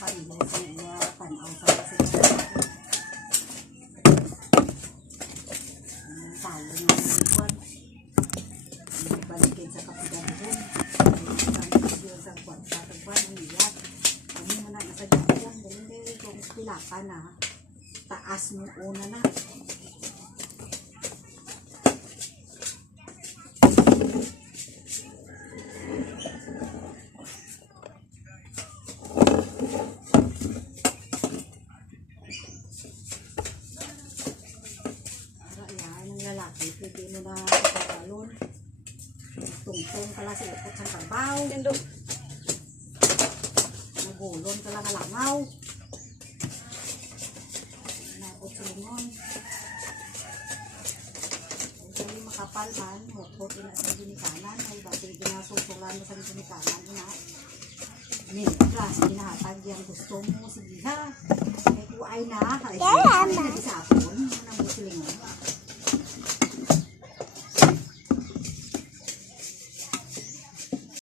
pailay sa iya tanaw sa sila. Talo nga ng kwan. Balikin sa kapitan doon. Sa kwan, sa kwan, ang iyak. Kami mo na nasa dyan. Dali kung pilakan na. Taas mo una na. Lalaki, pwede mo na kakalon. Tungtong ka lang sa ikot sa trabaho. Nagulon ka lang alangaw. Nakot sa lingon. Kung sa'yo makapalhan, hukot ina sa ginikanan. Ay bakit ginasusulan mo sa ginikanan ina. Mintas, ginahatag yung gusto mo. Sige ha. Ay kuay na. Ay sige,